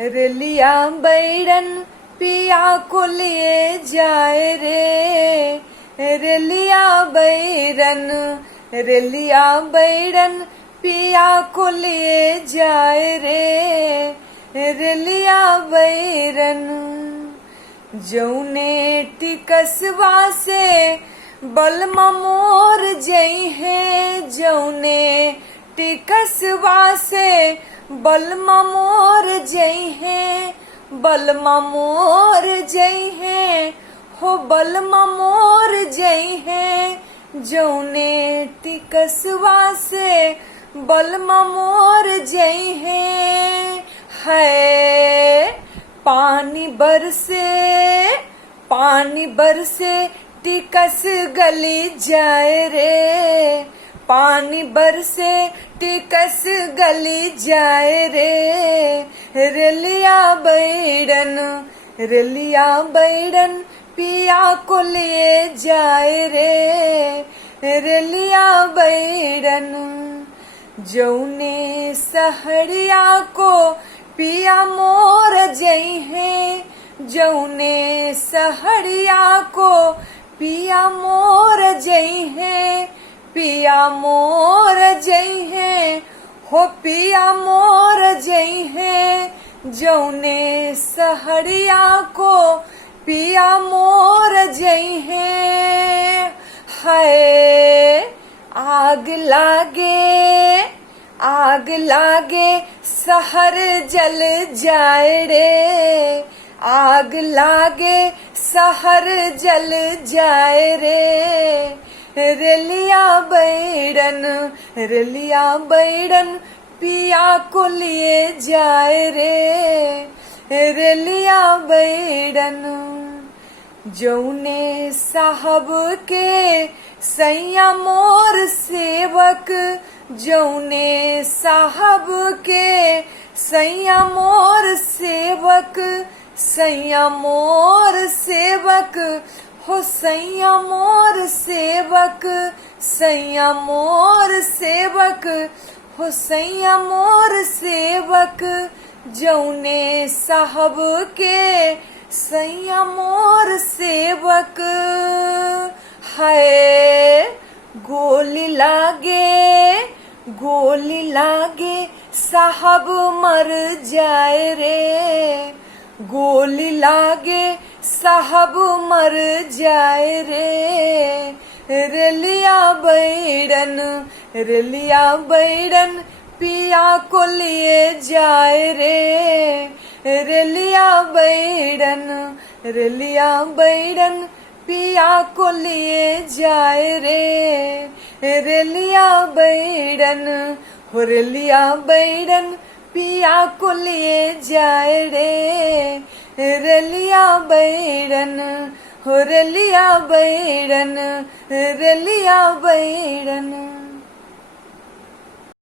रेलिया बैरन पिया को लिए जाए रे। रेलिया बैरन पिया को लिए जाए रे। रेलिया बैरन जौने टिकसवा से बलमा मोर जई है। जौने टिकसवा से बलमा मोर जई है। बलमा मोर जई है हो बलमा मोर जई है। जौने टिकसवा से बलमा मोर जई है। पानी बरसे टिकस गली जाए रे। पानी बरसे टिकस गली जाए रे। रेलिया बैरन पिया को लिए जाए रे। रेलिया बैरन जौने सहरिया को पिया मोर जई है। जौने सहरिया को पिया मोर जई है। पिया मोर जई है हो पिया मोर जई है। जौने सहरिया को पिया मोर जई है। आग लागे सहर जल जाए रे। आग लागे सहर जल जाए रे। रेलिया बैरन पिया को लिए जाए रे। रेलिया बैरन जौने साहब के सैया मोर सेवक। जौने साहब के सैया मोर सेवक। सैया मोर सेवक हो सैया मोर सेवक। सैया मोर सेवक हो सैया मोर सेवक। जौने साहब के सैया मोर सेवक। गोली लागे साहब मर जाए रे। गोली लागे साहब मर जाए रे। रेलिया बैरन पिया को लिए जाए रे। रेलिया बैरन पिया को लिए जाए रे। रेलिया बैरन पिया को लिए जाए रे। रेलिया बैरन